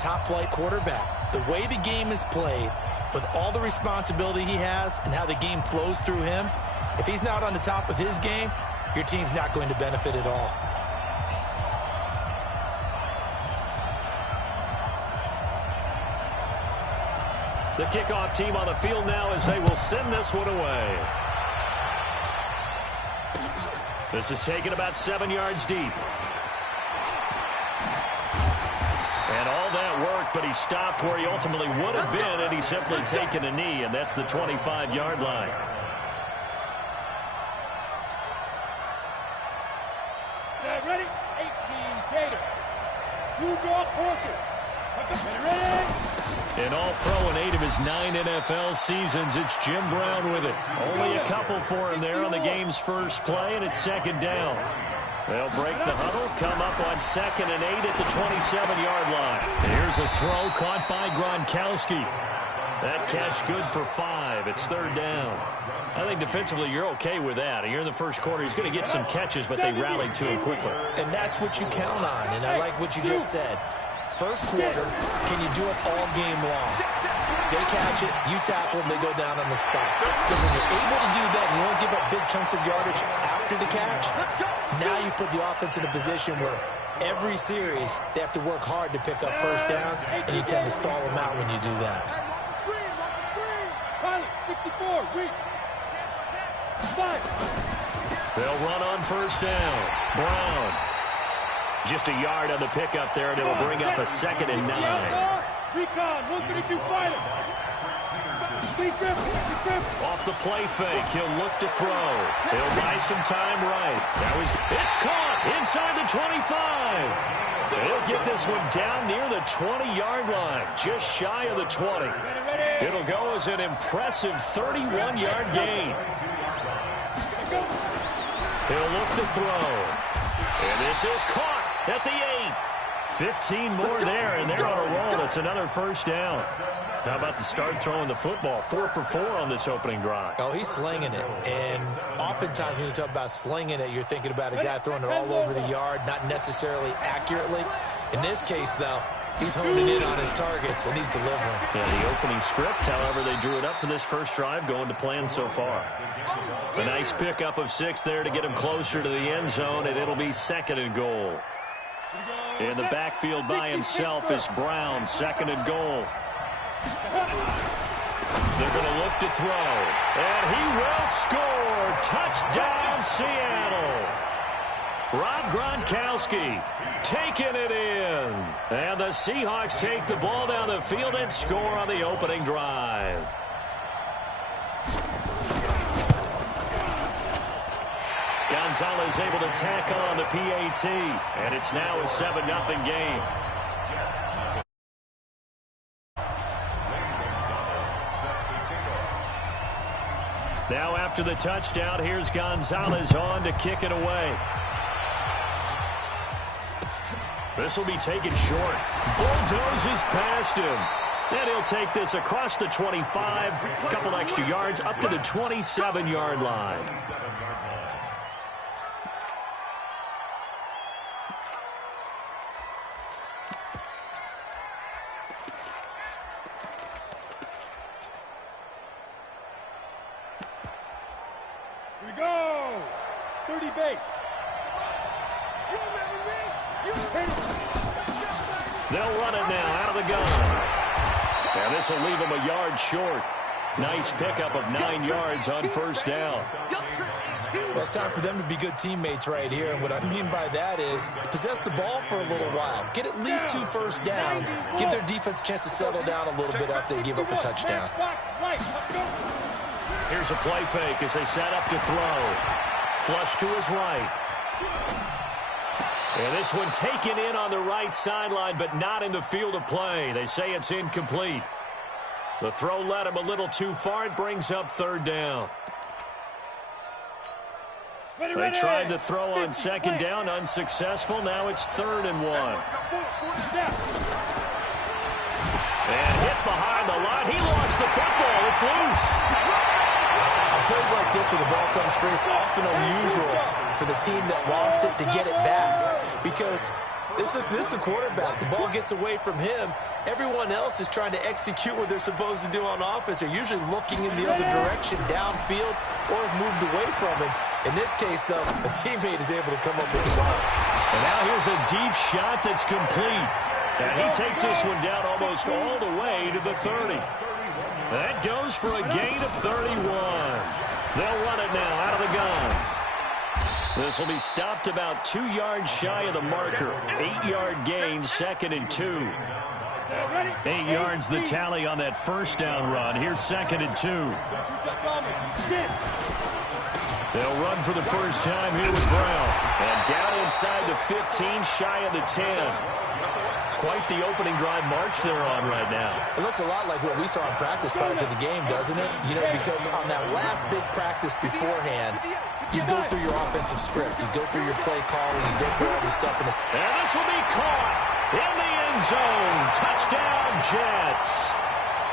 top-flight quarterback. The way the game is played, with all the responsibility he has and how the game flows through him, if he's not on the top of his game, your team's not going to benefit at all. The kickoff team on the field now as they will send this one away. This is taken about 7 yards deep. And all that work, but he stopped where he ultimately would have been, and he's simply taken a knee, and that's the 25-yard line. Set, ready? 18, Gator. You draw quarters. Ready? An all-pro in 8 of his 9 NFL seasons. It's Jim Brown with it. Only a couple for him there on the game's first play, and it's second down. They'll break the huddle, come up on 2nd and 8 at the 27-yard line. Here's a throw caught by Gronkowski. That catch good for 5. It's 3rd down. I think defensively you're okay with that. You're in the first quarter. He's going to get some catches, but they rallied to him quickly. And that's what you count on, and I like what you just said. First quarter, can you do it all game long? They catch it, you tackle them, they go down on the spot. Because when you're able to do that, and you don't give up big chunks of yardage after the catch, now you put the offense in a position where every series they have to work hard to pick up first downs, and you tend to stall them out when you do that. Pilot, 64, weak. 5. They'll run on first down. Brown. Just a yard on the pickup there, and it'll bring up a 2nd and 9. Recon, 132 fighter. Off the play fake, he'll look to throw. He'll buy some time right. It's caught inside the 25. He'll get this one down near the 20-yard line, just shy of the 20. It'll go as an impressive 31-yard gain. He'll look to throw. And this is caught at the 8. 15 more there, and they're on a roll. It's another first down. How about the start throwing the football? 4 for 4 on this opening drive. Oh, he's slinging it. And oftentimes when you talk about slinging it, you're thinking about a guy throwing it all over the yard, not necessarily accurately. In this case, though, he's honing in on his targets, and he's delivering. Yeah, the opening script, however, they drew it up for this first drive, going to plan so far. A nice pickup of 6 there to get him closer to the end zone, and it'll be 2nd and goal. In the backfield by himself is Brown, 2nd and goal. They're going to look to throw, and he will score. Touchdown, Seattle. Rob Gronkowski taking it in. And the Seahawks take the ball down the field and score on the opening drive. Gonzalez able to tackle on the PAT, and it's now a 7-0 game. Now after the touchdown, here's Gonzalez on to kick it away. This will be taken short. Bulldozes past him. And he'll take this across the 25, a couple extra yards up to the 27-yard line. Here we go. 30 base. They'll run it now out of the gun. And this will leave him a yard short. Nice pickup of 9 yards on first down. Well, it's time for them to be good teammates right here. And what I mean by that is possess the ball for a little while. Get at least 2 first downs. Give their defense a chance to settle down a little bit after they give up a touchdown. Here's a play fake as they set up to throw. Flush to his right. And this one taken in on the right sideline, but not in the field of play. They say it's incomplete. The throw led him a little too far. It brings up 3rd down. They tried to throw on 2nd down, unsuccessful. Now it's 3rd and 1. And hit behind the line. He lost the football. It's loose. On plays like this where the ball comes free, it's often unusual for the team that lost it to get it back. Because this is the quarterback. The ball gets away from him. Everyone else is trying to execute what they're supposed to do on offense. They're usually looking in the other direction, downfield, or have moved away from him. In this case, though, a teammate is able to come up with the ball. And now here's a deep shot that's complete. And he takes this one down almost all the way to the 30. That goes for a gain of 31. They'll run it now out of the gun. This will be stopped about 2 yards shy of the marker. 8-yard gain, 2nd and 2. 8 yards the tally on that first down run. Here's 2nd and 2. They'll run for the first time here with Brown. And down inside the 15, shy of the 10. Quite the opening drive march they're on right now. It looks a lot like what we saw in practice prior to the game, doesn't it? You know, because on that last big practice beforehand, you go through your offensive script. You go through your play calling. You go through all this stuff. And this will be caught in the end zone. Touchdown, Jets.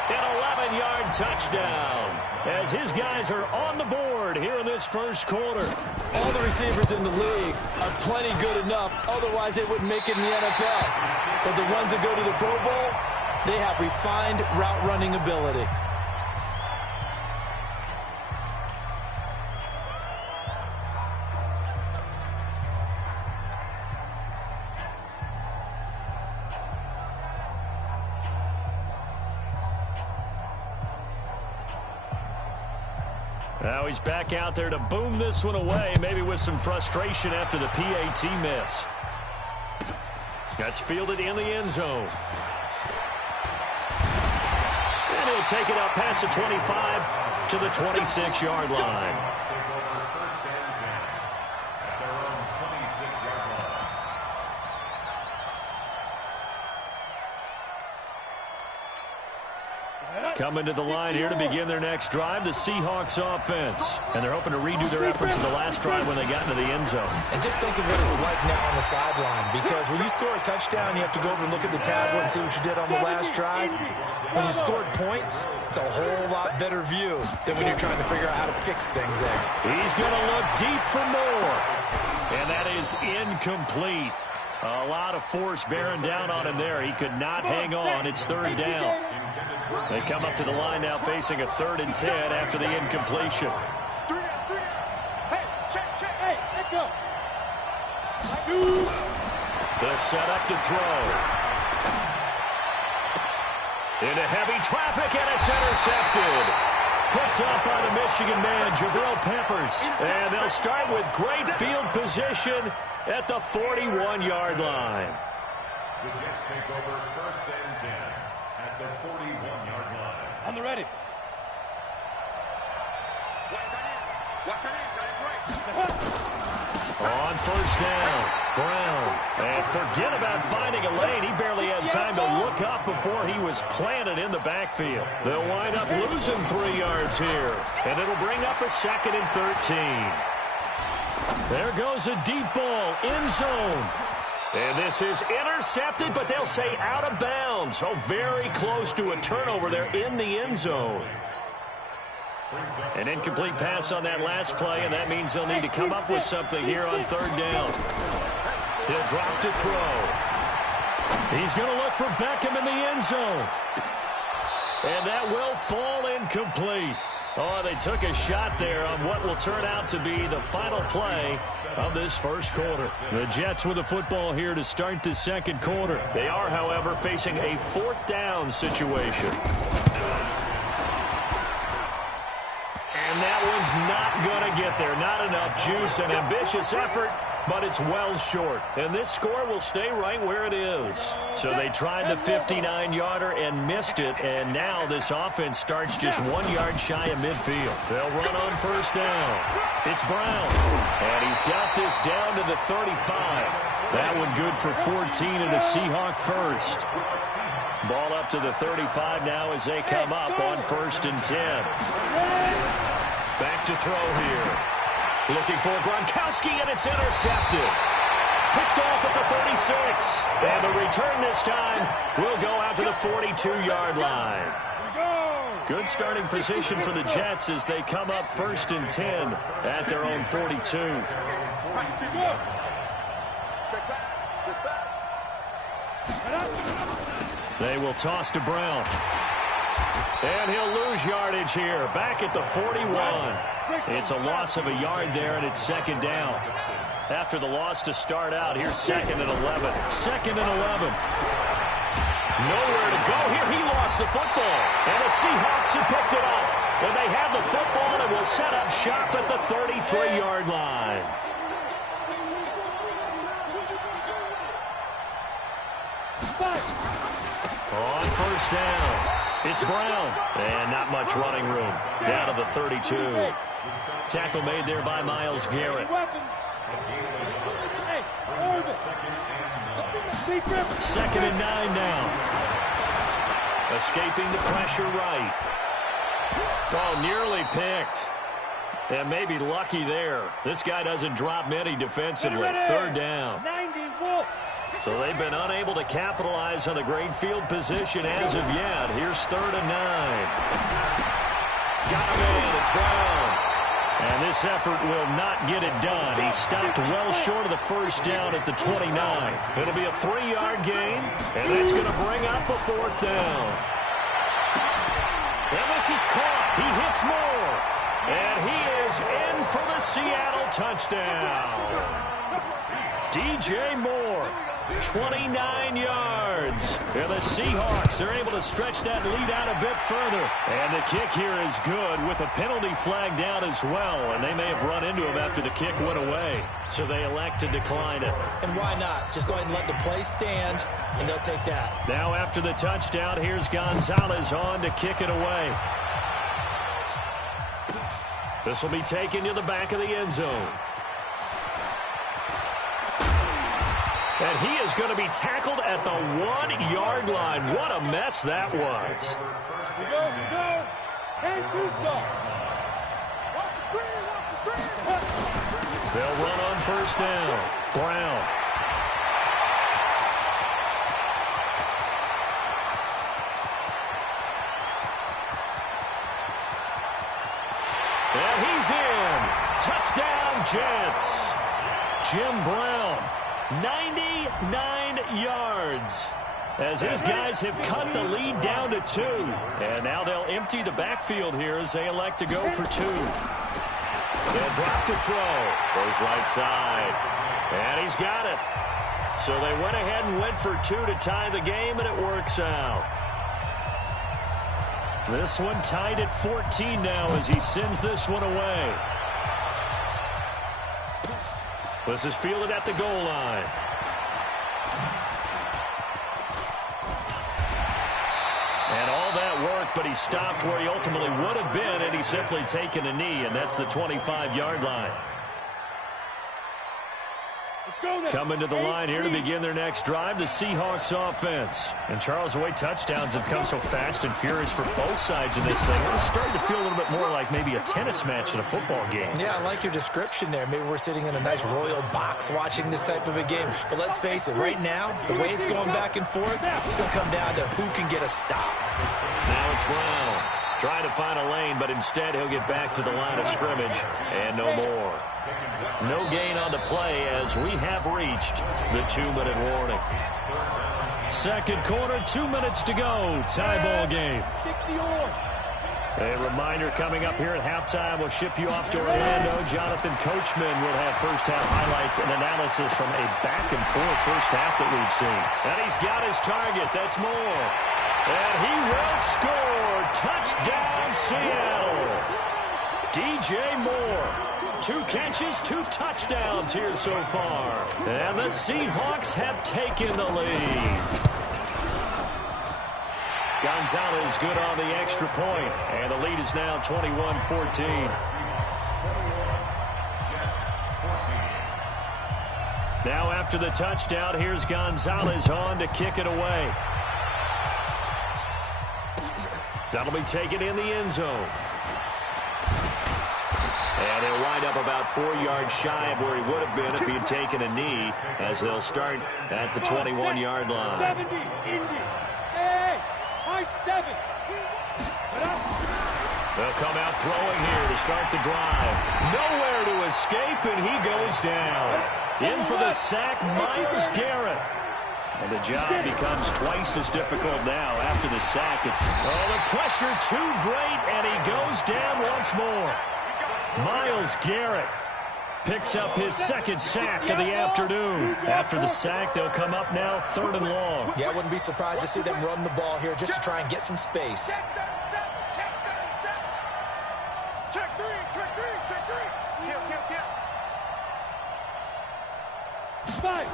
An 11-yard touchdown as his guys are on the board here in this first quarter. All the receivers in the league are plenty good enough. Otherwise, they wouldn't make it in the NFL. But the ones that go to the Pro Bowl, they have refined route running ability. Now he's back out there to boom this one away, maybe with some frustration after the PAT miss. That's fielded in the end zone. And he'll take it up past the 25 to the 26-yard line. Coming to the line here to begin their next drive, the Seahawks offense. And they're hoping to redo their efforts in the last drive when they got into the end zone. And just think of what it's like now on the sideline. Because when you score a touchdown, you have to go over and look at the tablet and see what you did on the last drive. When you scored points, it's a whole lot better view than when you're trying to figure out how to fix things there. He's going to look deep for more. And that is incomplete. A lot of force bearing down on him there. He could not hang on. It's 3rd down. They come up to the line now facing a 3rd and 10 after the incompletion. The setup to throw. Into heavy traffic, and it's intercepted. Picked up by the Michigan man, Jabril Peppers. And they'll start with great field position at the 41-yard line. The Jets take over 1st and 10 at the 41-yard line. On the ready. On 1st down, Brown. And forget about finding a lane. He barely had time to look up before he was planted in the backfield. They'll wind up losing 3 yards here. And it'll bring up a 2nd and 13. There goes a deep ball, end zone. And this is intercepted, but they'll say out of bounds. So very close to a turnover there in the end zone. An incomplete pass on that last play, and that means they'll need to come up with something here on 3rd down. He'll drop to throw. He's going to look for Beckham in the end zone. And that will fall incomplete. Oh, they took a shot there on what will turn out to be the final play of this first quarter. The Jets with the football here to start the second quarter. They are, however, facing a 4th down situation. And that one's not going to get there. Not enough juice. An ambitious effort, but it's well short. And this score will stay right where it is. So they tried the 59-yarder and missed it. And now this offense starts just 1 yard shy of midfield. They'll run on 1st down. It's Brown. And he's got this down to the 35. That one good for 14 and a Seahawk first. Ball up to the 35 now as they come up on 1st and 10. Back to throw here. Looking for Gronkowski, and it's intercepted. Picked off at the 36. And the return this time will go out to the 42-yard line. Good starting position for the Jets as they come up 1st and 10 at their own 42. They will toss to Brown. And he'll lose yardage here. Back at the 41. It's a loss of a yard there, and it's second down. After the loss to start out, here's second and 11. Second and 11. Nowhere to go here. He lost the football. And the Seahawks have picked it up. And they have the football and will set up shop at the 33-yard line. On first down. It's Brown, and not much running room. Down to the 32. Tackle made there by Myles Garrett. Second and 9 now. Escaping the pressure right. Oh, nearly picked. And maybe lucky there. This guy doesn't drop many defensively. Third down. So they've been unable to capitalize on a great field position as of yet. Here's third and 9. Got him in. It's Brown. And this effort will not get it done. He stopped well short of the first down at the 29. It'll be a 3-yard gain, and that's going to bring up a fourth down. And this is caught. He hits Moore. And he is in for the Seattle touchdown. DJ Moore. 29 yards. And the Seahawks are able to stretch that lead out a bit further. And the kick here is good with a penalty flag down as well. And they may have run into him after the kick went away. So they elect to decline it. And why not? Just go ahead and let the play stand, and they'll take that. Now after the touchdown, here's Gonzalez on to kick it away. This will be taken to the back of the end zone. And he is going to be tackled at the 1-yard line. What a mess that was. We go. And too soft. Watch the screen. They'll run on first down. Brown. And he's in. Touchdown, Jets. Jim Brown. 99 yards as his guys have cut the lead down to 2. And now they'll empty the backfield here as they elect to go for 2. They'll drop to throw. Goes right side. And he's got it. So they went ahead and went for 2 to tie the game, and it works out. This one tied at 14 now as he sends this one away. This is fielded at the goal line. And all that work, but he stopped where he ultimately would have been, and he's simply taken a knee, and that's the 25-yard line. Coming to the line here to begin their next drive, the Seahawks offense. And Charles, the way touchdowns have come so fast and furious for both sides of this thing, it's starting to feel a little bit more like maybe a tennis match in a football game. Yeah, I like your description there. Maybe we're sitting in a nice royal box watching this type of a game. But let's face it, right now, the way it's going back and forth, it's going to come down to who can get a stop. Now it's Brown. Trying to find a lane, but instead he'll get back to the line of scrimmage, and no more. No gain on the play as we have reached the 2-minute warning. Second quarter, 2 minutes to go. Tie ball game. A reminder coming up here at halftime. We'll ship you off to Orlando. Jonathan Coachman will have first-half highlights and analysis from a back-and-forth first half that we've seen. And he's got his target. That's Moore. And he will score. Touchdown, Seattle. DJ Moore. 2 catches, 2 touchdowns here so far. And the Seahawks have taken the lead. Gonzalez good on the extra point. And the lead is now 21-14. Now after the touchdown, here's Gonzalez on to kick it away. That'll be taken in the end zone. And he'll wind up about 4 yards shy of where he would have been if he had taken a knee, as they'll start at the 21-yard line. 70, Indy. Hey, high 7. They'll come out throwing here to start the drive. Nowhere to escape, and he goes down. In for the sack, Myles Garrett. And the job becomes twice as difficult now after the sack. The pressure too great, and he goes down once more. Myles Garrett picks up his second sack of the afternoon. After the sack, they'll come up now 3rd and long. Yeah, I wouldn't be surprised to see them run the ball here just to try and get some space. Check three. Five.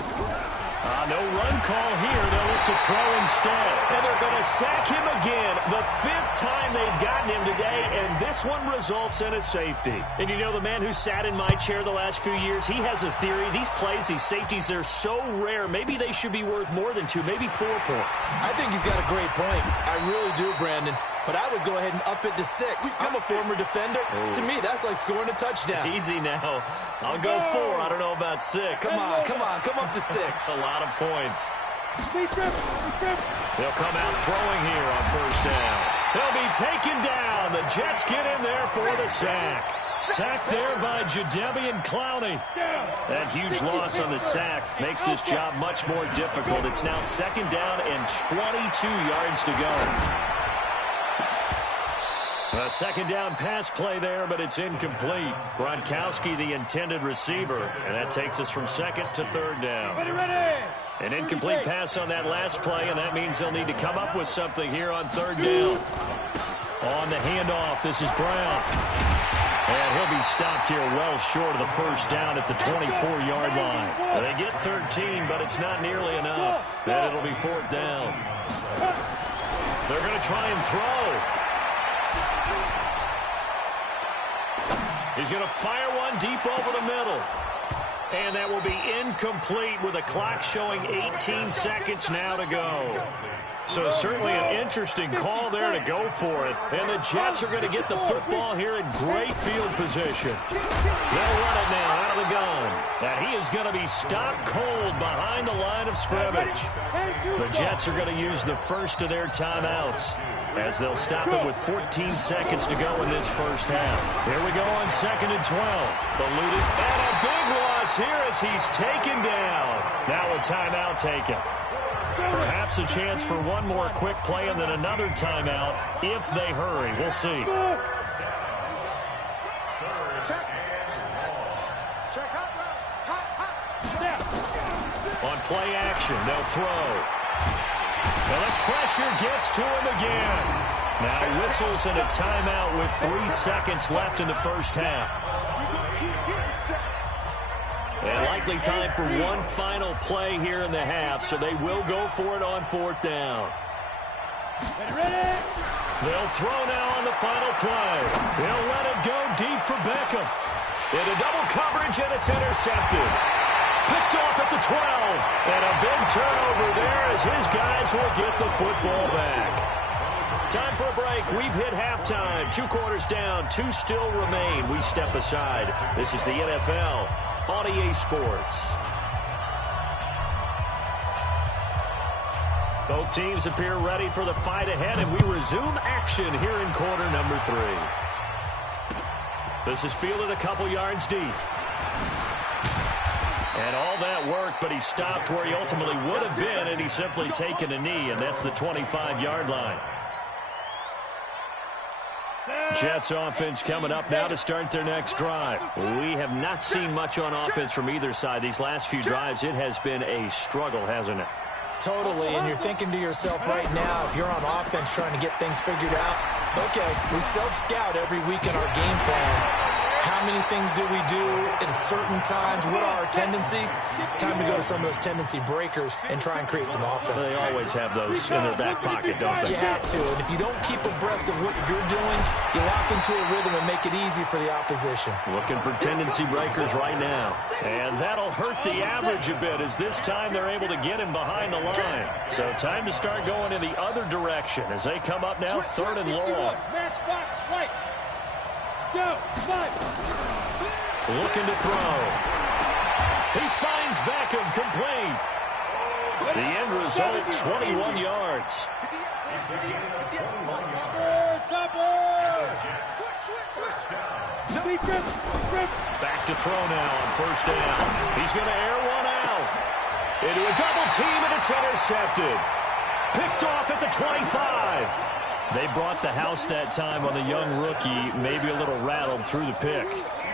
No run call here. They'll look to throw instead. And they're going to sack him again. The 5th time they've gotten him today, and this one results in a safety. And you know, the man who sat in my chair the last few years, he has a theory. These plays, these safeties, they're so rare. Maybe they should be worth more than 2, maybe 4 points. I think he's got a great point. I really do, Brandon. But I would go ahead and up it to 6. I'm a former defender. To me, that's like scoring a touchdown. Easy now. I'll go 4. I don't know about 6. Come on. Come up to 6. A lot of points. They'll come out throwing here on 1st down. They'll be taken down. The Jets get in there for the sack. Sacked there by Jadeveon Clowney. That huge loss on the sack makes this job much more difficult. It's now 2nd down and 22 yards to go. A 2nd down pass play there, but it's incomplete. Gronkowski, the intended receiver, and that takes us from 2nd to 3rd down. An incomplete pass on that last play, and that means they'll need to come up with something here on 3rd down. On the handoff, this is Brown. And he'll be stopped here well short of the 1st down at the 24-yard line. They get 13, but it's not nearly enough. And it'll be 4th down. They're going to try and throw. He's going to fire one deep over the middle. And that will be incomplete with a clock showing 18 seconds now to go. So certainly an interesting call there to go for it. And the Jets are going to get the football here in great field position. They'll run it now out of the gun. And he is going to be stopped cold behind the line of scrimmage. The Jets are going to use the first of their timeouts, as they'll stop it with 14 seconds to go in this 1st half. Here we go on 2nd and 12. Eluded, and a big loss here as he's taken down. Now a timeout taken. Perhaps a chance for one more quick play and then another timeout if they hurry. We'll see. On play action, they'll throw. Well, the pressure gets to him again. Now whistles and a timeout with 3 seconds left in the 1st half. And likely time for one final play here in the half, so they will go for it on 4th down. They'll throw now on the final play. They'll let it go deep for Beckham. Into double coverage, and it's intercepted. Picked off at the 12. And a big turnover there as his guys will get the football back. Time for a break. We've hit halftime. 2 quarters down. 2 still remain. We step aside. This is the NFL on EA Sports. Both teams appear ready for the fight ahead, and we resume action here in quarter number 3. This is fielded a couple yards deep. And all that work, but he stopped where he ultimately would have been, and he's simply taken a knee, and that's the 25-yard line. Jets offense coming up now to start their next drive. We have not seen much on offense from either side. These last few drives, it has been a struggle, hasn't it? Totally, and you're thinking to yourself right now, if you're on offense trying to get things figured out, okay, we self-scout every week in our game plan. How many things do we do at certain times? What are our tendencies? Time to go to some of those tendency breakers and try and create some offense. They always have those in their back pocket, don't they? You have to, and if you don't keep abreast of what you're doing, you lock into a rhythm and make it easy for the opposition. Looking for tendency breakers right now. And that'll hurt the average a bit, as this time they're able to get him behind the line. So time to start going in the other direction as they come up now 3rd and long. Match box right. Go, five. Looking to throw. He finds Beckham complete. The end result, 21 yards. Back to throw now on first down. He's going to air one out. Into a double team, and it's intercepted. Picked off at the 25. They brought the house that time on the young rookie, maybe a little rattled through the pick.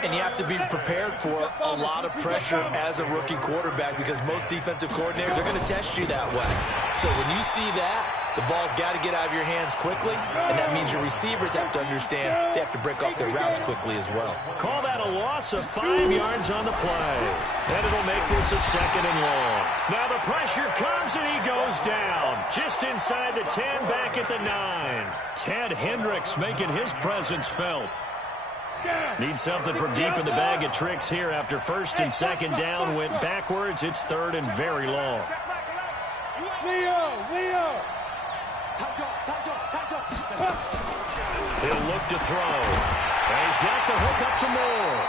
And you have to be prepared for a lot of pressure as a rookie quarterback because most defensive coordinators are going to test you that way. So when you see that, the ball's got to get out of your hands quickly, and that means your receivers have to understand they have to break off their routes quickly as well. Call that a loss of 5 yards on the play. And it'll make this a 2nd and long. Now the pressure comes, and he goes down. Just inside the 10, back at the 9. Ted Hendricks making his presence felt. Need something from deep in the bag of tricks here after 1st and 2nd down. Went backwards. It's 3rd and very long. Leo! He'll look to throw. And he's got the hook up to Moore.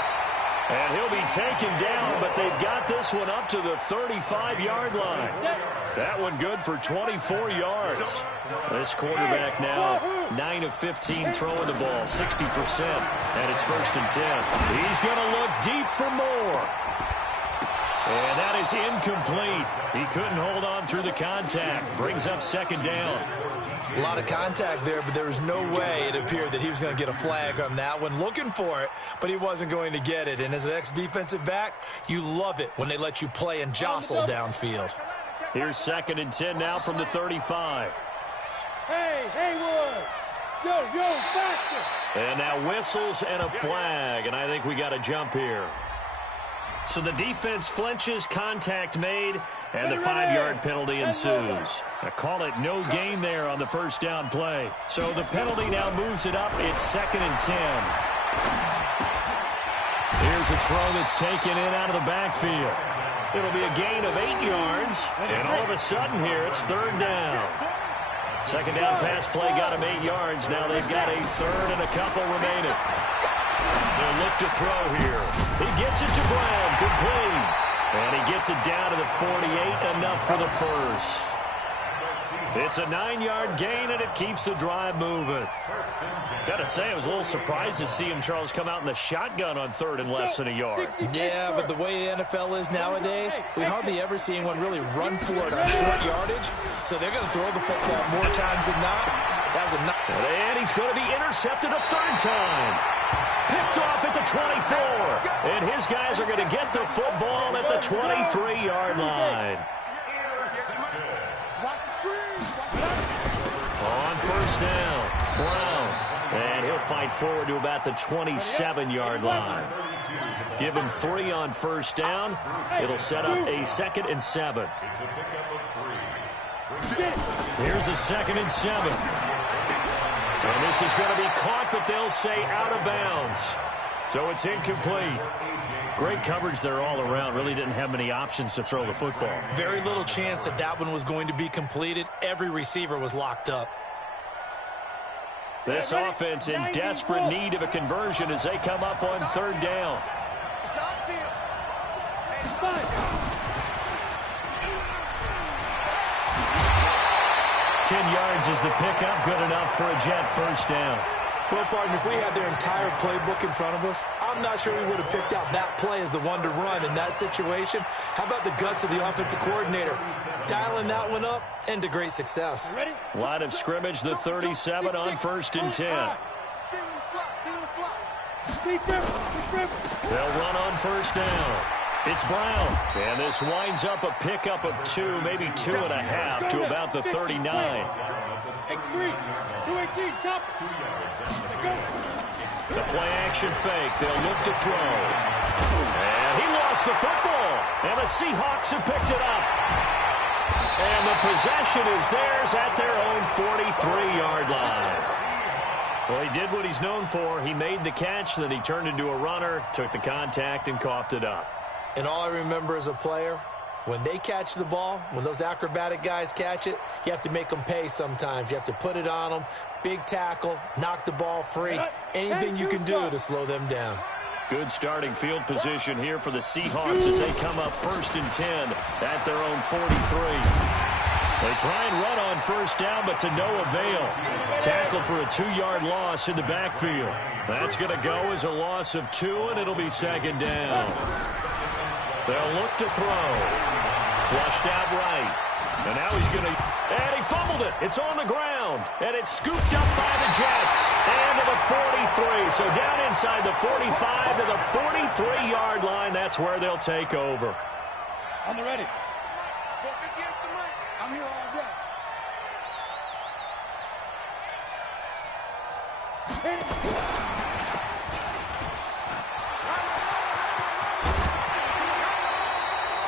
And he'll be taken down, but they've got this one up to the 35-yard line. That one good for 24 yards. This quarterback now 9 of 15 throwing the ball, 60%. And it's 1st and 10. He's going to look deep for Moore. And that is incomplete. He couldn't hold on through the contact. Brings up 2nd down. A lot of contact there, but there was no way it appeared that he was going to get a flag on that one. Looking for it, but he wasn't going to get it. And as an ex-defensive back, you love it when they let you play and jostle downfield. Here's 2nd and 10 now from the 35. Hey, Haywood! Yo, faster! And now whistles and a flag, and I think we got a jump here. So the defense flinches, contact made, and the 5-yard penalty ensues. I call it no gain there on the 1st down play. So the penalty now moves it up. It's 2nd and 10. Here's a throw that's taken in out of the backfield. It'll be a gain of 8 yards, and all of a sudden here it's 3rd down. 2nd down pass play got him 8 yards. Now they've got a 3rd and a couple remaining. They'll look to throw here. He gets it to Brown, complete. And he gets it down to the 48, enough for the 1st. It's a 9-yard gain, and it keeps the drive moving. Got to say, I was a little surprised to see him, Charles, come out in the shotgun on 3rd and less than a yard. Yeah, but the way the NFL is nowadays, we hardly ever see anyone really run for it on short yardage. So they're going to throw the football more times than not. That was a and he's going to be intercepted a 3rd time. Picked off at the 24. And his guys are going to get the football at the 23-yard line. On 1st down, Brown. And he'll fight forward to about the 27-yard line. Give him 3 on 1st down. It'll set up a 2nd and 7. Here's a 2nd and 7. And this is going to be caught, but they'll say out of bounds. So it's incomplete. Great coverage there all around. Really didn't have many options to throw the football. Very little chance that that one was going to be completed. Every receiver was locked up. This offense in desperate need of a conversion as they come up on 3rd down. 10 yards is the pickup, good enough for a Jet 1st down. Well, partner, if we had their entire playbook in front of us, I'm not sure we would have picked out that play as the one to run in that situation. How about the guts of the offensive coordinator? Dialing that one up, and to great success. Line of scrimmage, the 37 on 1st and 10. They'll run on 1st down. It's Brown. And this winds up a pickup of 2, maybe 2.5 to about the 39. X3, 218, chop. The play action fake. They'll look to throw. And he lost the football. And the Seahawks have picked it up. And the possession is theirs at their own 43-yard line. Well, he did what he's known for. He made the catch, then he turned into a runner, took the contact, and coughed it up. And all I remember as a player, when they catch the ball, when those acrobatic guys catch it, you have to make them pay sometimes. You have to put it on them, big tackle, knock the ball free, anything you can do to slow them down. Good starting field position here for the Seahawks as they come up 1st and 10 at their own 43. They try and run on first down, but to no avail. Tackled for a 2-yard loss in the backfield. That's going to go as a loss of 2, and it'll be second down. They'll look to throw. Flushed out right. And now he's going to... And he fumbled it. It's on the ground. And it's scooped up by the Jets. And to the 43. So down inside the 45 to the 43-yard line. That's where they'll take over. On the ready. I'm here all day.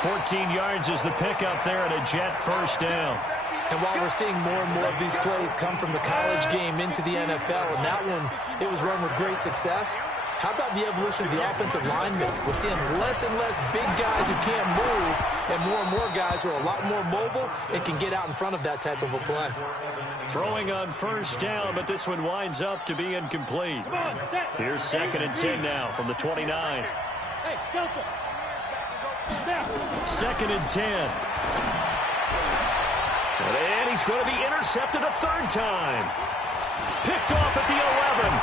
14 yards is the pickup there at a Jet first down. And while we're seeing more and more of these plays come from the college game into the NFL, and that one, it was run with great success, how about the evolution of the offensive linemen? We're seeing less and less big guys who can't move, and more guys who are a lot more mobile and can get out in front of that type of a play. Throwing on first down, but this one winds up to be incomplete. Here's 2nd and 10 now from the 29. Hey, Delta. 2nd and 10. And he's going to be intercepted a 3rd time. Picked off at the 11.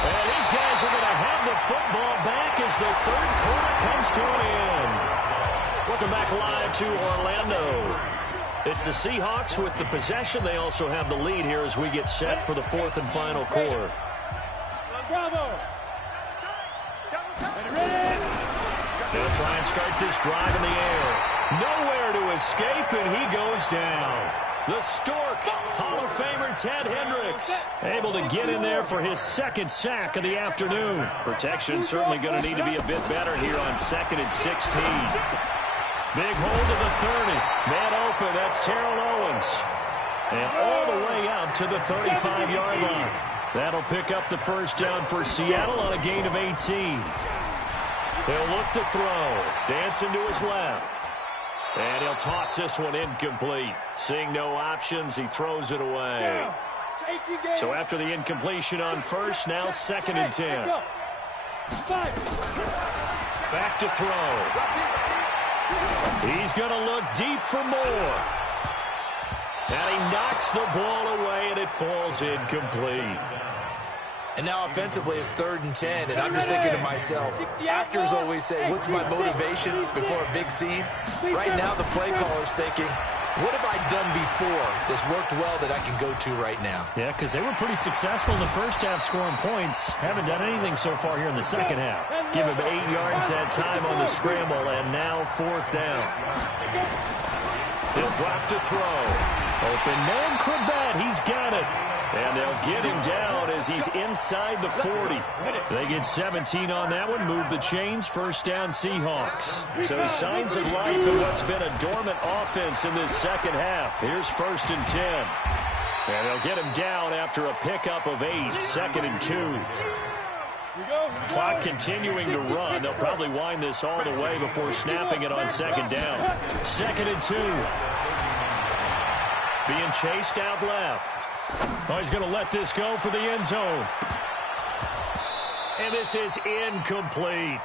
And these guys are going to have the football back as the 3rd quarter comes to an end. Welcome back live to Orlando. It's the Seahawks with the possession. They also have the lead here as we get set for the 4th and final quarter. Bravo. They'll try and start this drive in the air. Nowhere to escape, and he goes down. The Stork, Hall of Famer Ted Hendricks, able to get in there for his 2nd sack of the afternoon. Protection certainly going to need to be a bit better here on 2nd and 16. Big hold to the 30. Man open, that's Terrell Owens. And all the way out to the 35-yard line. That'll pick up the first down for Seattle on a gain of 18. He'll look to throw. Dancing to his left. And he'll toss this one incomplete. Seeing no options, he throws it away. So after the incompletion on first, now 2nd and 10. Back to throw. He's going to look deep for more. And he knocks the ball away, and it falls incomplete. And now offensively it's 3rd and 10, and I'm just thinking to myself, actors always say, what's my motivation before a big scene? Right now the play caller's thinking, what have I done before that's worked well that I can go to right now? Yeah, because they were pretty successful in the first half scoring points. Haven't done anything so far here in the second half. Give him 8 yards that time on the scramble, and now 4th down. He'll drop to throw. Open man, Kravette, he's got it. And they'll get him down as he's inside the 40. They get 17 on that one, move the chains, first down Seahawks. So signs of life in what's been a dormant offense in this second half. Here's 1st and 10. And they'll get him down after a pickup of 8, 2nd and 2. Clock continuing to run. They'll probably wind this all the way before snapping it on 2nd down. 2nd and 2. Being chased out left. Oh, he's going to let this go for the end zone. And this is incomplete.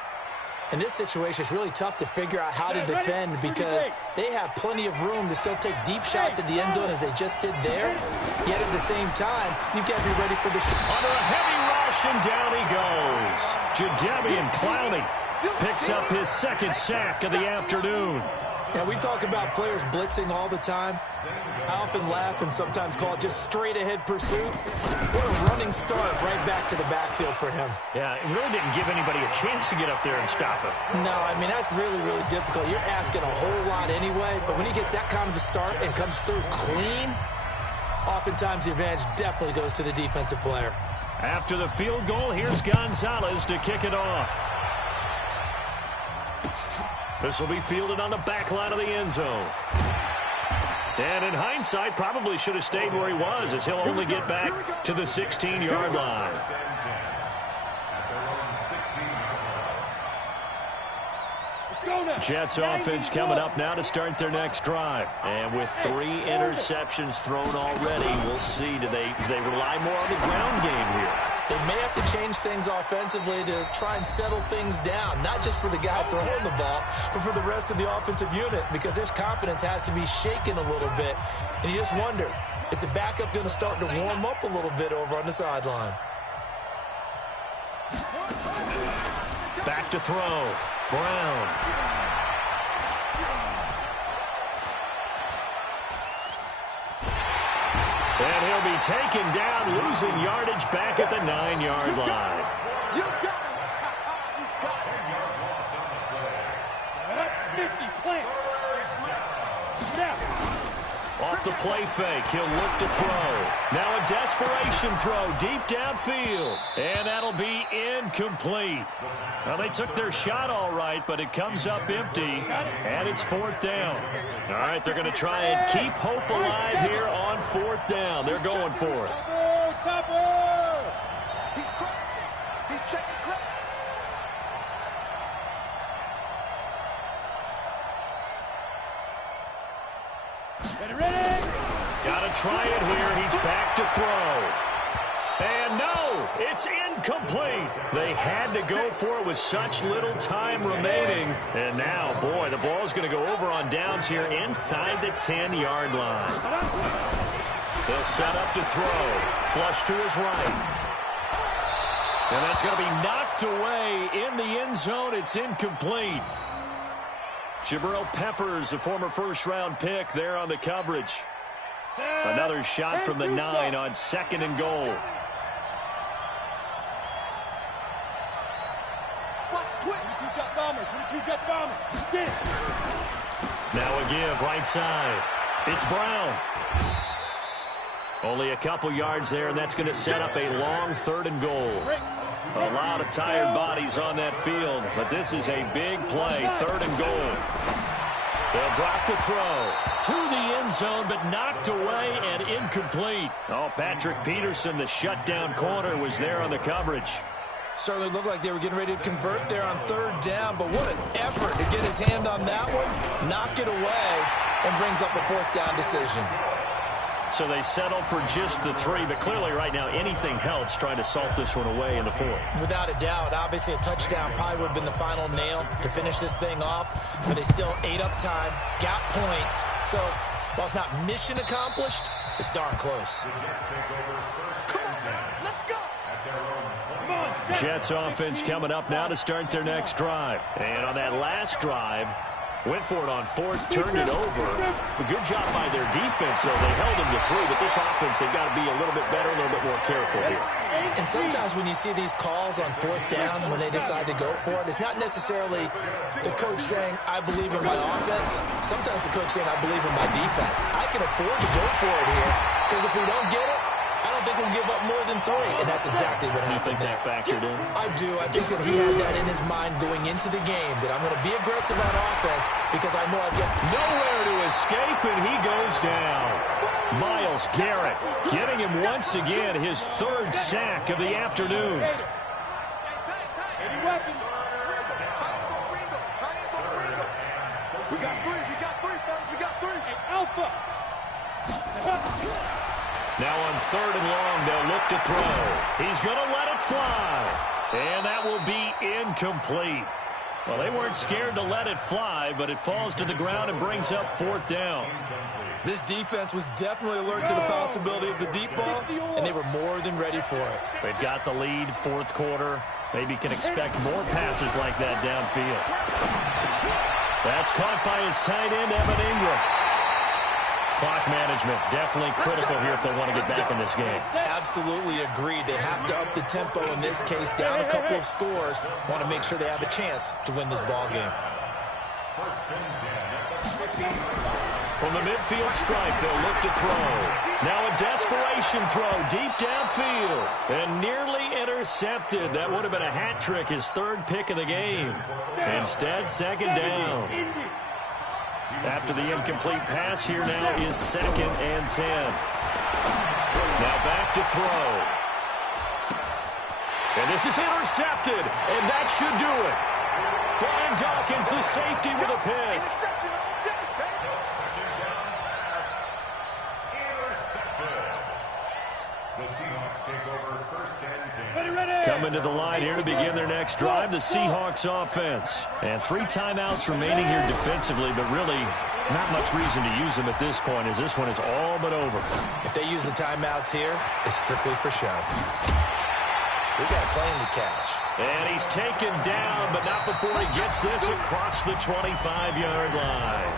In this situation, it's really tough to figure out how to defend because they have plenty of room to still take deep shots at the end zone as they just did there. Yet at the same time, you've got to be ready for the shot. Under a heavy rush, and down he goes. Jadeveon Clowney picks up his 2nd sack of the afternoon. Now, we talk about players blitzing all the time. I often laugh and sometimes call it just straight-ahead pursuit. What a running start right back to the backfield for him. Yeah, it really didn't give anybody a chance to get up there and stop him. No, I mean, that's really, really difficult. You're asking a whole lot anyway, but when he gets that kind of a start and comes through clean, oftentimes the advantage definitely goes to the defensive player. After the field goal, here's Gonzalez to kick it off. This will be fielded on the back line of the end zone. And in hindsight, probably should have stayed where he was as he'll only get back to the 16-yard line. Jets offense coming up now to start their next drive. And with 3 interceptions thrown already, we'll see. Do they rely more on the ground game here? They may have to change things offensively to try and settle things down, not just for the guy throwing the ball, but for the rest of the offensive unit, because their confidence has to be shaken a little bit. And you just wonder, is the backup going to start to warm up a little bit over on the sideline? Back to throw. Brown. And he'll be taken down, losing yardage back at the 9-yard line. Off the play fake, he'll look to throw. Now a desperation throw deep downfield. And that'll be incomplete. Well, they took their shot all right, but it comes up empty. And it's 4th down. All right, they're going to try and keep hope alive here on 4th down. They're going for it. He's crashing. He's checking crack. Got to try it here. He's back to throw. And no, it's incomplete. They had to go for it with such little time remaining. And now, boy, the ball's going to go over on downs here inside the 10-yard line. He'll set up to throw. Flush to his right. And that's going to be knocked away in the end zone. It's incomplete. Jabril Peppers, a former first-round pick, there on the coverage. Another shot from the 9 on 2nd and goal. Now a give right side. It's Brown. Only a couple yards there, and that's going to set up a long 3rd and goal. A lot of tired bodies on that field, but this is a big play, 3rd and goal. They'll drop the throw to the end zone, but knocked away and incomplete. Oh, Patrick Peterson, the shutdown corner, was there on the coverage. Certainly looked like they were getting ready to convert there on 3rd down, but what an effort to get his hand on that one, knock it away, and brings up a 4th down decision. So they settle for just the 3, but clearly right now anything helps trying to salt this one away in the 4th. Without a doubt, obviously a touchdown probably would have been the final nail to finish this thing off, but they still ate up time, got points. So while it's not mission accomplished, it's darn close. Jets offense coming up now to start their next drive. And on that last drive, went for it on 4th, turned it over. A good job by their defense, though. They held them to 3, but this offense, they've got to be a little bit better, a little bit more careful here. And sometimes when you see these calls on 4th down, when they decide to go for it, it's not necessarily the coach saying, I believe in my offense. Sometimes the coach saying, I believe in my defense. I can afford to go for it here, because if we don't get it, I don't think we'll give up more than 3, and that's exactly what happened there. You think that factored in? I do. I think that he had that in his mind going into the game, that I'm going to be aggressive on offense because I know I've got nowhere to escape, and he goes down. Myles Garrett getting him once again his 3rd sack of the afternoon. We got 3, fellas. We got 3. Hey, Alpha. Now on 3rd and long, they'll look to throw. He's going to let it fly. And that will be incomplete. Well, they weren't scared to let it fly, but it falls to the ground and brings up 4th down. This defense was definitely alert to the possibility of the deep ball, and they were more than ready for it. They've got the lead, 4th quarter. Maybe can expect more passes like that downfield. That's caught by his tight end, Evan Ingram. Clock management definitely critical here if they want to get back in this game. Absolutely agreed. They have to up the tempo in this case, down a couple of scores. Want to make sure they have a chance to win this ball game. From the midfield stripe, they'll look to throw. Now a desperation throw deep downfield and nearly intercepted. That would have been a hat trick, his 3rd pick of the game. Instead, 2nd down. After the incomplete pass, here now is 2nd and 10. Now back to throw. And this is intercepted, and that should do it. Brian Dawkins, the safety, with a pick. The Seahawks take over first and 10. Ready. Coming to the line here to begin their next drive, the Seahawks offense. And 3 timeouts remaining here defensively, but really not much reason to use them at this point, as this one is all but over. If they use the timeouts here, it's strictly for show. We got a plane to catch. And he's taken down, but not before he gets this across the 25-yard line.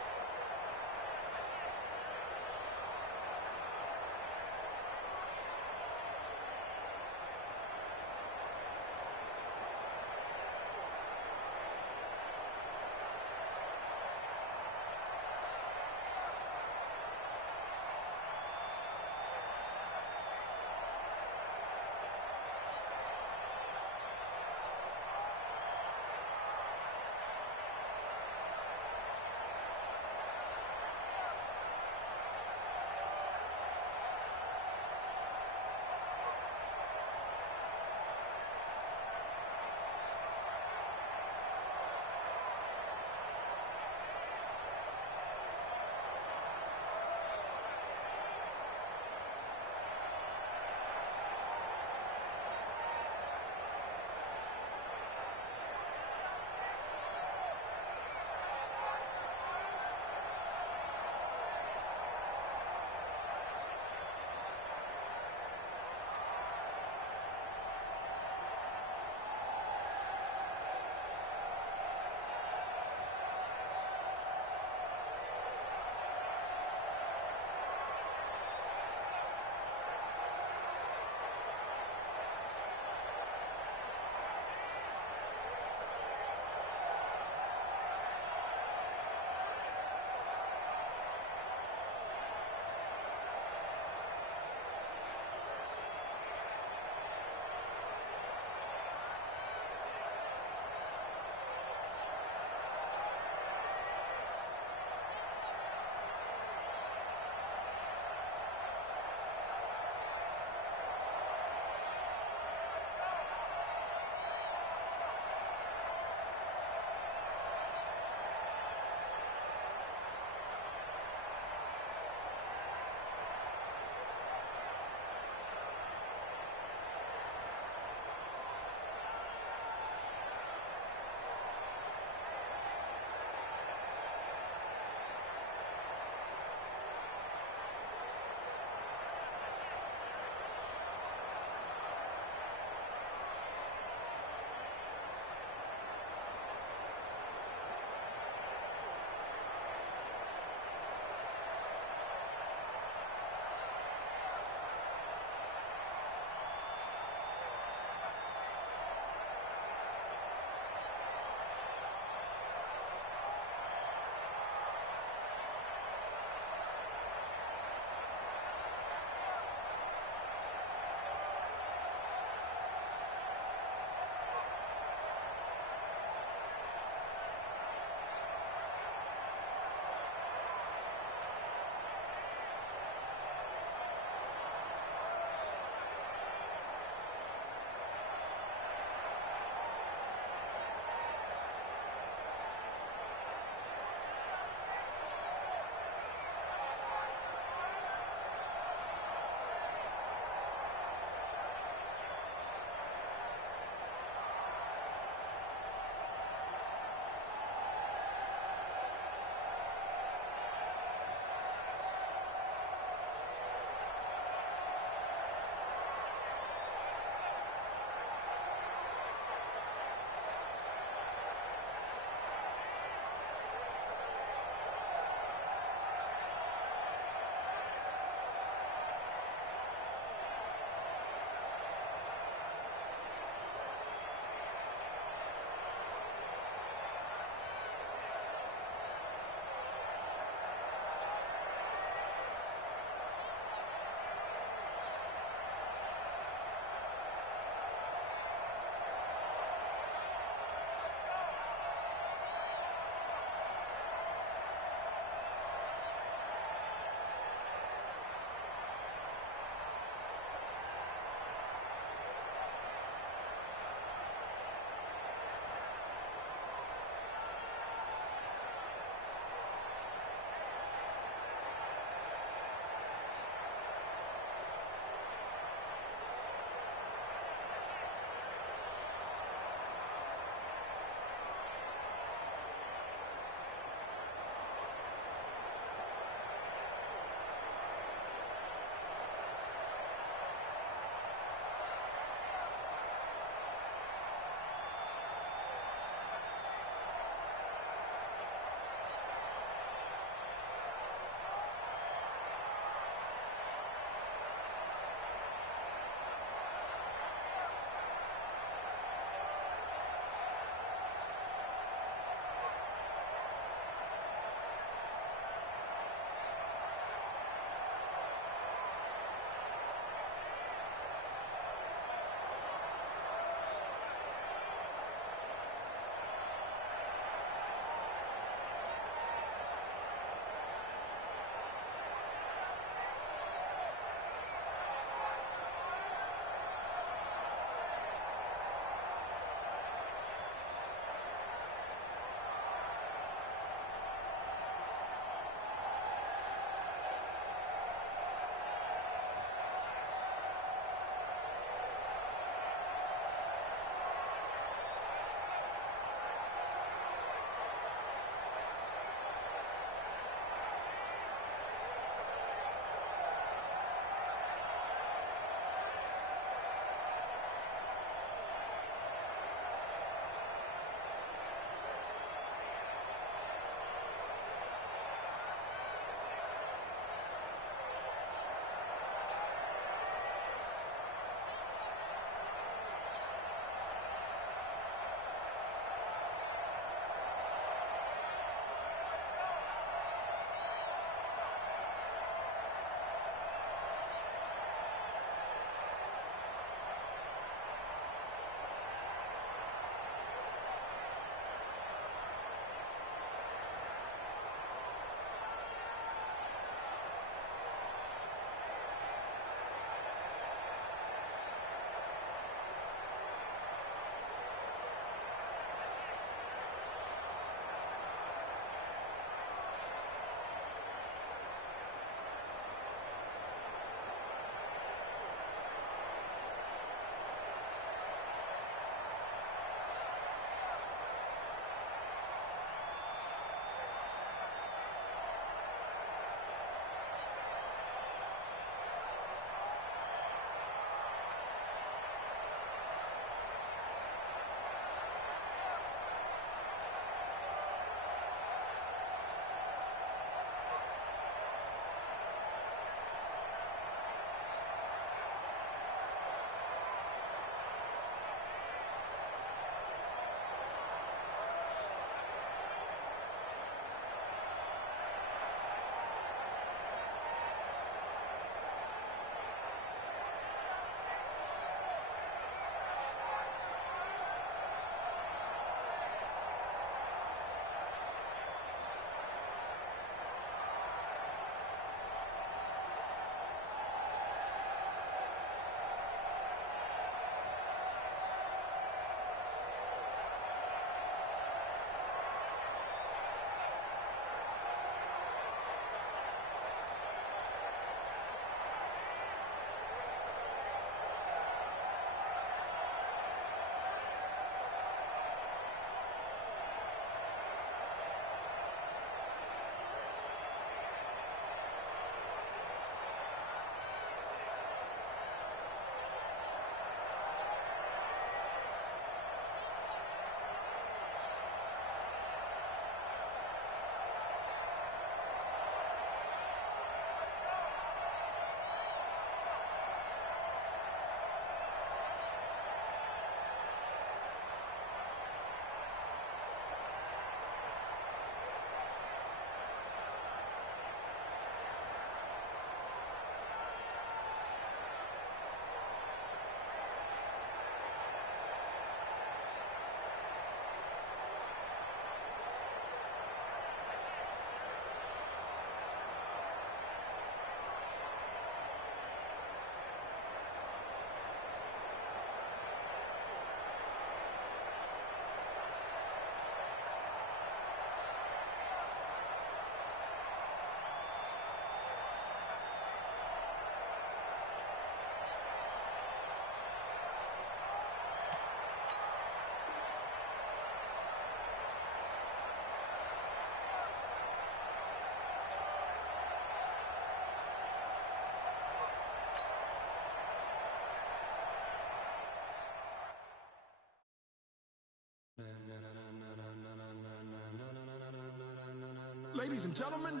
Ladies and gentlemen.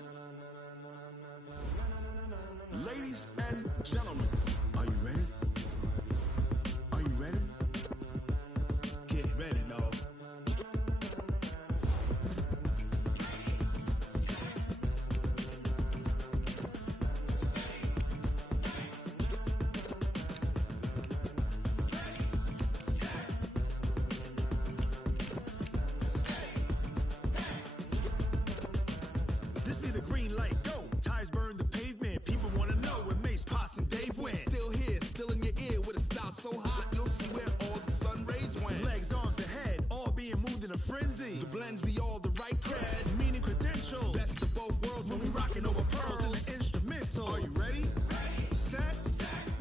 Ladies and gentlemen. Are you ready? Are you ready? Get ready, dog. This be the green light, go. Tires burn the pavement. People want to know where Mace, Potts, and Dave went. Still here, still in your ear with a style so hot, you'll see where all the sun rays went. Legs, arms, the head, all being moved in a frenzy. The blends be all the right cred, meaning credentials. Best of both worlds when we rocking over pearls in the instrumental. Are you ready? Set,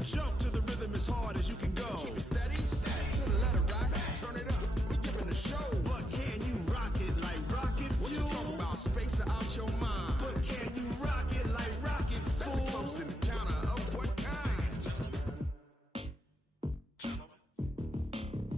jump to the rhythm as hard as you can go. Keep it steady, to the letter right, turn it up, we giving a show. But can you rock it like rocket fuel? What you talking about, space or out your mind? But can you rock it like rockets, fool? That's a close encounter of what kind?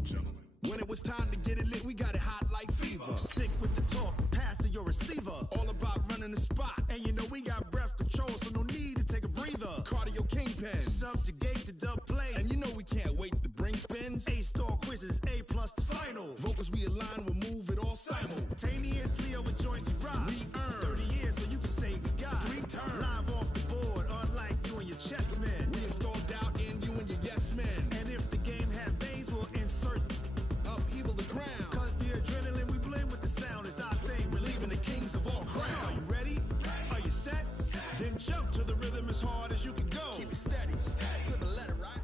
Gentlemen. When it was time to get it lit, we got it hot like fever. Sick with the talk, pass to your receiver. All about running the spot. And you know we got breath control, so no need to take a breather. Cardio kingpin, subjugate the dub play. And you know we can't wait to bring spins. A-star quizzes, A+ the final. Vocals we align, we'll move it all simultaneously over joints we rock. We earn 30 years, so you can say we got 3 turns. Live off the board, unlike you and your chess men. We install doubt in you and your yes men. And if the game had veins, we'll insert upheaval the ground. Cause the adrenaline we blend with the sound is our thing, relieving the kings of all crowns. So are you ready? Are you set? Then jump to the rhythm as hard as you can go. Keep it steady, to the letter right.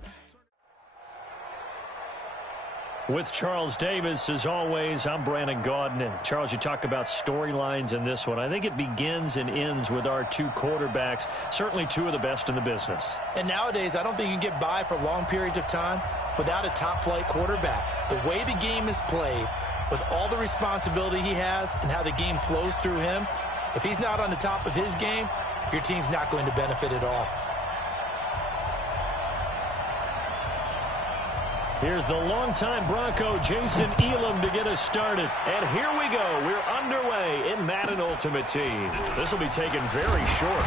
With Charles Davis, as always, I'm Brandon Gaudin. Charles, you talk about storylines in this one. I think it begins and ends with our 2 quarterbacks, certainly 2 of the best in the business. And nowadays, I don't think you can get by for long periods of time without a top-flight quarterback. The way the game is played, with all the responsibility he has and how the game flows through him, if he's not on the top of his game, your team's not going to benefit at all. Here's the longtime Bronco, Jason Elam, to get us started. And here we go. We're underway in Madden Ultimate Team. This will be taken very short.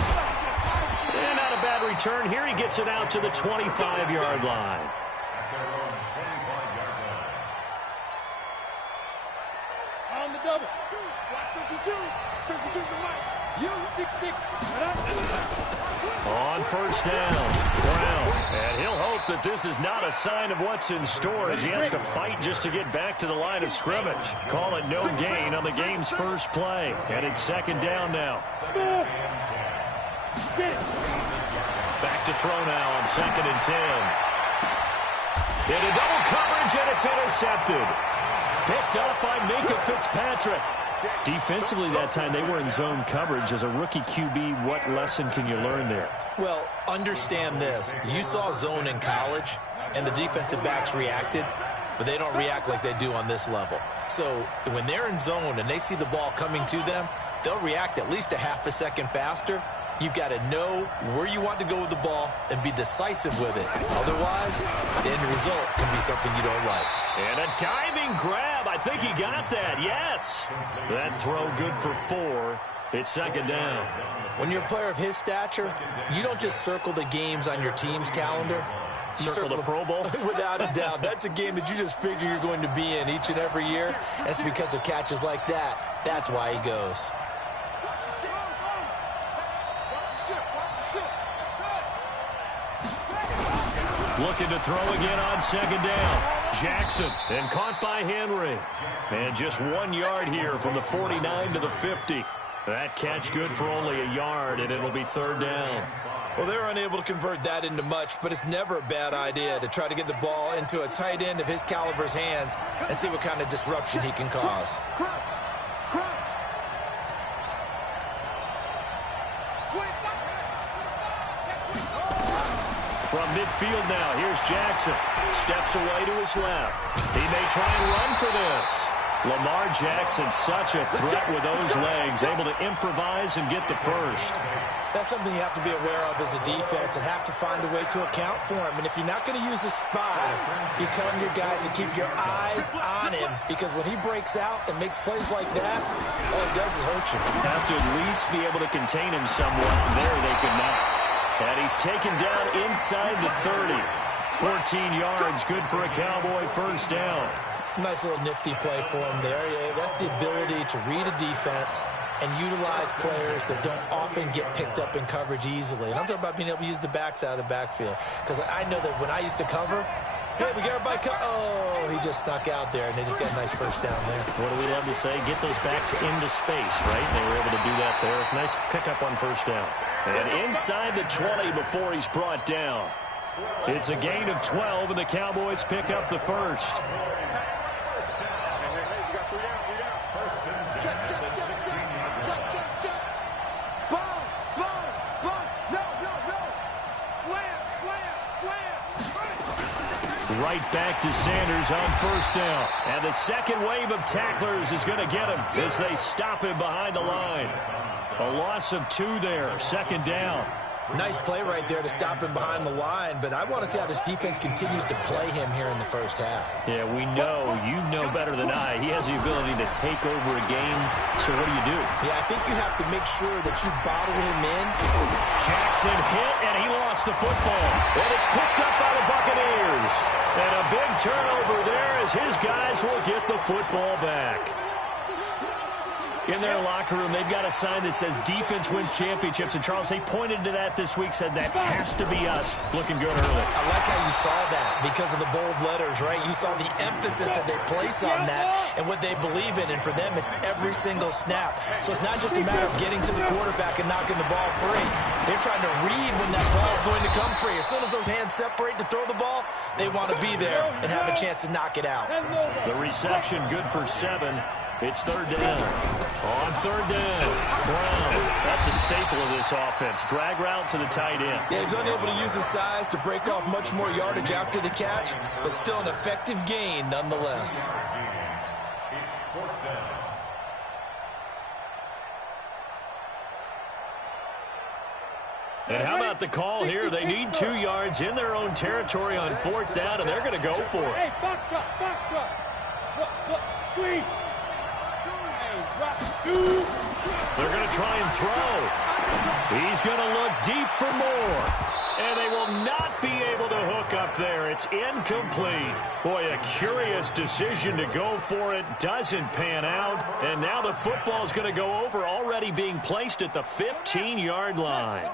And not a bad return. Here he gets it out to the 25-yard line. On the double. 52. 52's the mic. Use 6-6. On first down, Brown. And he'll hope that this is not a sign of what's in store as he has to fight just to get back to the line of scrimmage. Call it no gain on the game's first play. And it's second down now. Back to throw now on 2nd and 10. Into double coverage, and it's intercepted. Picked up by Minka Fitzpatrick. Defensively that time, they were in zone coverage. As a rookie QB, what lesson can you learn there? Well, understand this. You saw zone in college, and the defensive backs reacted, but they don't react like they do on this level. So when they're in zone and they see the ball coming to them, they'll react at least a half a second faster. You've got to know where you want to go with the ball and be decisive with it. Otherwise, the end result can be something you don't like. And a diving grab. I think he got that. Yes. That throw good for 4. It's second down. When you're a player of his stature, you don't just circle the games on your team's calendar. You circle the Pro Bowl? Without a doubt. That's a game that you just figure you're going to be in each and every year. That's because of catches like that. That's why he goes. Looking to throw again on second down. Jackson, and caught by Henry. And just 1 yard here from the 49 to the 50. That catch good for only a yard, and it'll be third down. Well, they're unable to convert that into much, but it's never a bad idea to try to get the ball into a tight end of his caliber's hands and see what kind of disruption he can cause. From midfield now, here's Jackson. Steps away to his left. He may try and run for this. Lamar Jackson, such a threat with those legs, able to improvise and get the first. That's something you have to be aware of as a defense and have to find a way to account for him. And if you're not going to use a spy, you're telling your guys to keep your eyes on him, because when he breaks out and makes plays like that, all it does is hurt you. Have to at least be able to contain him somewhat. There they could not. And he's taken down inside the 30. 14 yards, good for a Cowboy first down. Nice little nifty play for him there. Yeah, that's the ability to read a defense and utilize players that don't often get picked up in coverage easily. And I'm talking about being able to use the backs out of the backfield. Because I know that when I used to cover, hey, we got everybody oh, he just snuck out there, and they just got a nice first down there. What do we love to say? Get those backs into space, right? They were able to do that there. Nice pickup on first down. And inside the 20 before he's brought down. It's a gain of 12, and the Cowboys pick up the first. Right back to Sanders on first down. And the second wave of tacklers is going to get him as they stop him behind the line. A loss of 2 there, second down. Nice play right there to stop him behind the line, but I want to see how this defense continues to play him here in the first half. Yeah, we know, you know better than I, he has the ability to take over a game, so what do? Yeah, I think you have to make sure that you bottle him in. Jackson hit, and he lost the football. And it's picked up by the Buccaneers. And a big turnover there as his guys will get the football back. In their locker room, they've got a sign that says defense wins championships. And, Charles, they pointed to that this week, said that has to be us. Looking good early. I like how you saw that because of the bold letters, right? You saw the emphasis that they place on that and what they believe in. And for them, it's every single snap. So it's not just a matter of getting to the quarterback and knocking the ball free. They're trying to read when that ball is going to come free. As soon as those hands separate to throw the ball, they want to be there and have a chance to knock it out. The reception good for 7. It's third down. On third down, Brown. That's a staple of this offense. Drag route to the tight end. Yeah, he's unable to use his size to break off much more yardage after the catch, but still an effective gain nonetheless. It's fourth down. And how about the call here? They need 2 yards in their own territory on fourth down, and they're going to go for it. Hey, box truck. Squeeze. They're going to try and throw. He's going to look deep for more. And they will not be able to hook up there. It's incomplete. Boy, a curious decision to go for it. Doesn't pan out. And now the football is going to go over, already being placed at the 15-yard line.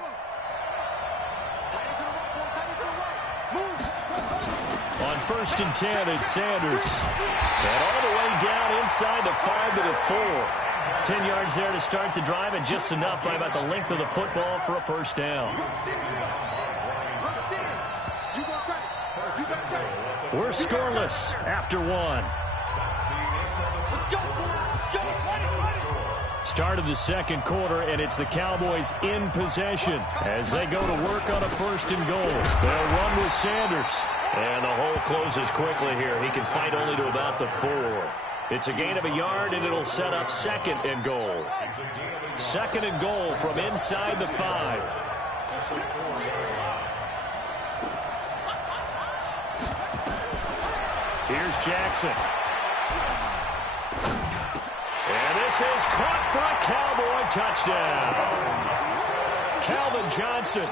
On first and 10, it's Sanders. And all the way down inside the 5 to the 4. 10 yards there to start the drive, and just enough by about the length of the football for a first down. We're scoreless after 1. Start of the second quarter, and it's the Cowboys in possession as they go to work on a first and goal. They'll run with Sanders. And the hole closes quickly here. He can fight only to about the 4. It's a gain of a yard, and it'll set up second and goal. Second and goal from inside the 5. Here's Jackson. And this is caught for a Cowboy touchdown. Calvin Johnson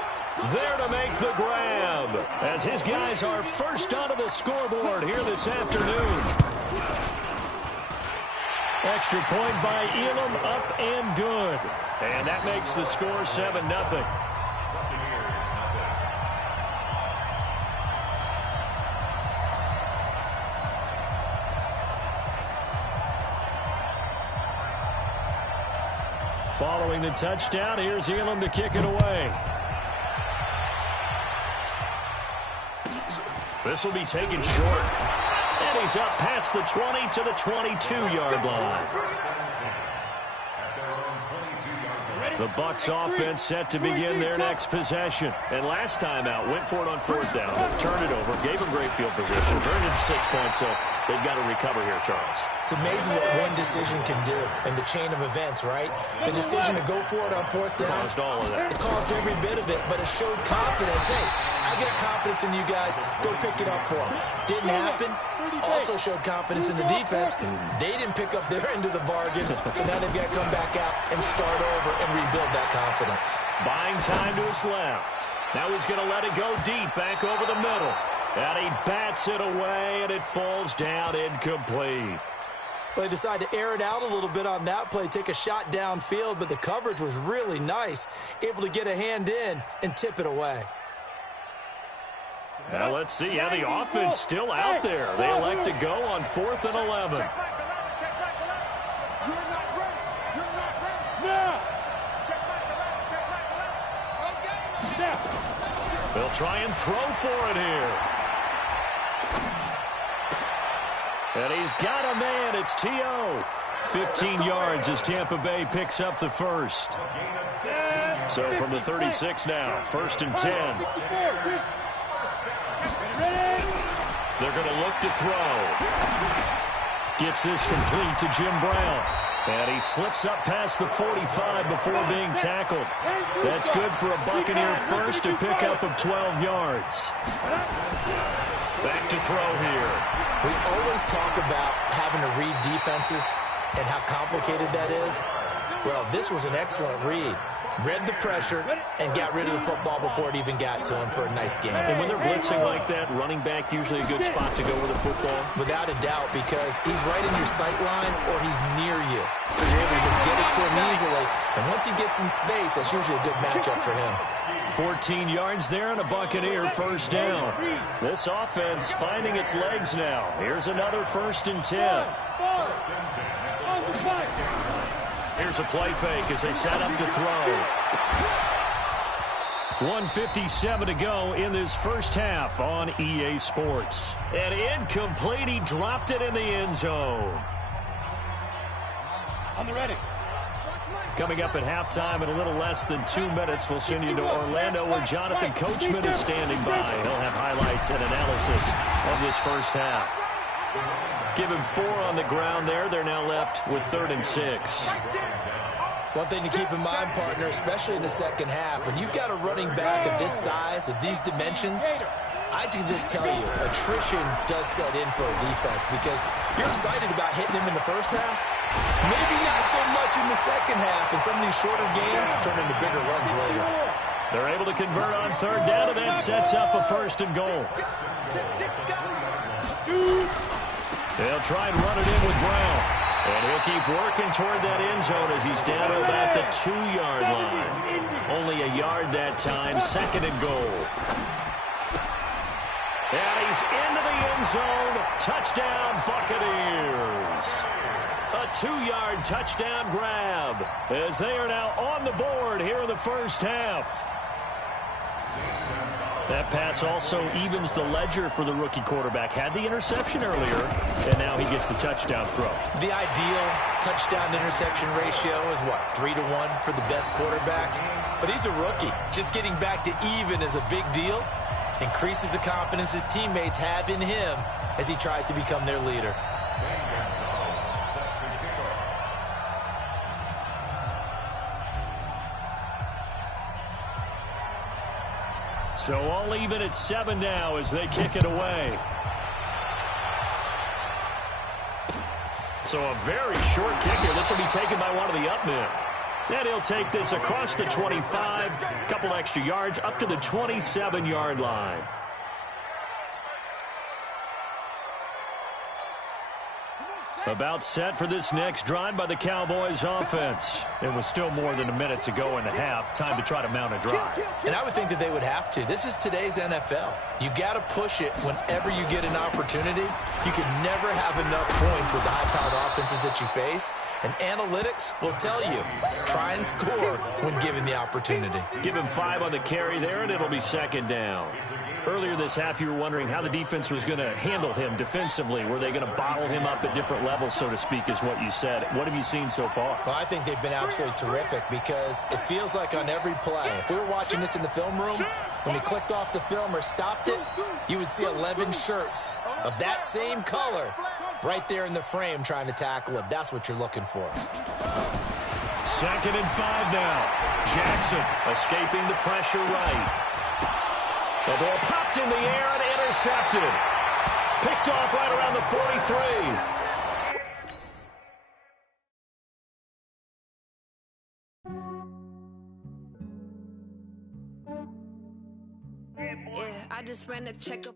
there to make the grab as his guys are first onto the scoreboard here this afternoon. Extra point by Elam, up and good. And that makes the score 7-0. Following the touchdown, here's Elam to kick it away. This will be taken short. And he's up past the 20 to the 22-yard line. The Bucs offense set to begin their next possession. And last time out, went for it on fourth down, turned it over, gave him great field position, turned it to 6 points. So They've got to recover here, Charles. It's amazing what one decision can do in the chain of events, right? The decision to go for it on fourth down. Caused all of that. It caused every bit of it, but it showed confidence. Hey, I got confidence in you guys. Go pick it up for them. Didn't happen. Also showed confidence in the defense. They didn't pick up their end of the bargain, so now they've got to come back out and start over and rebuild that confidence. Buying time to his left. Now he's going to let it go deep, back over the middle. And he bats it away, and it falls down incomplete. Well, they decided to air it out a little bit on that play, take a shot downfield, but the coverage was really nice, able to get a hand in and tip it away. Now let's see. Yeah, the offense still out there. They elect to go on 4th and 11. They'll try and throw for it here. And he's got a man. It's T.O. 15 yards as Tampa Bay picks up the first. So from the 36 now, 1st and 10. They're going to look to throw. Gets this complete to Jim Brown. And he slips up past the 45 before being tackled. That's good for a Buccaneer first, a pickup of 12 yards. Back to throw here. We always talk about having to read defenses and how complicated that is. Well, this was an excellent read. Read the pressure and got rid of the football before it even got to him for a nice game. And when they're blitzing like that, running back usually a good spot to go with the football? Without a doubt, because he's right in your sight line or he's near you. So you're able to just get it to him easily. And once he gets in space, that's usually a good matchup for him. 14 yards there and a Buccaneer first down. This offense finding its legs now. Here's another 1st and 10. Here's a play fake as they set up to throw. 1:57 to go in this first half on EA Sports. And incomplete. He dropped it in the end zone. On the ready. Coming up at halftime in a little less than 2 minutes, we'll send you to Orlando where Jonathan Coachman is standing by. He'll have highlights and analysis of this first half. Give him 4 on the ground there. They're now left with 3rd and 6. One thing to keep in mind, partner, especially in the second half, when you've got a running back of this size, of these dimensions, I can just tell you, attrition does set in for a defense because you're excited about hitting him in the first half. Maybe not so much in the second half, and some of these shorter gains turn into bigger runs later. They're able to convert on 3rd down, and that sets up a 1st and goal. They'll try and run it in with Brown. And he'll keep working toward that end zone as he's down to about the 2-yard line. Only a yard that time, 2nd and goal. And he's into the end zone. Touchdown, Buccaneers. A 2-yard touchdown grab as they are now on the board here in the first half. That pass also evens the ledger for the rookie quarterback. Had the interception earlier, and now he gets the touchdown throw. The ideal touchdown-interception ratio is what, 3-1 for the best quarterbacks? But he's a rookie. Just getting back to even is a big deal. Increases the confidence his teammates have in him as he tries to become their leader. So all even at 7 now as they kick it away. So a very short kick here. This will be taken by one of the up men. And he'll take this across the 25, a couple extra yards, up to the 27-yard line. About set for this next drive by the Cowboys offense. And with still more than a minute to go in the half, time to try to mount a drive. And I would think that they would have to. This is today's NFL. You got to push it whenever you get an opportunity. You can never have enough points with the high-powered offenses that you face. And analytics will tell you, try and score when given the opportunity. Give him 5 on the carry there, and it'll be 2nd down. Earlier this half, you were wondering how the defense was going to handle him defensively. Were they going to bottle him up at different levels, so to speak, is what you said. What have you seen so far? Well, I think they've been absolutely terrific because it feels like on every play, if we were watching this in the film room, when he clicked off the film or stopped it, you would see 11 shirts of that same color right there in the frame trying to tackle him. That's what you're looking for. 2nd and 5 now. Jackson escaping the pressure right. The ball popped in the air and intercepted. Picked off right around the 43. Yeah, I just ran a checkup.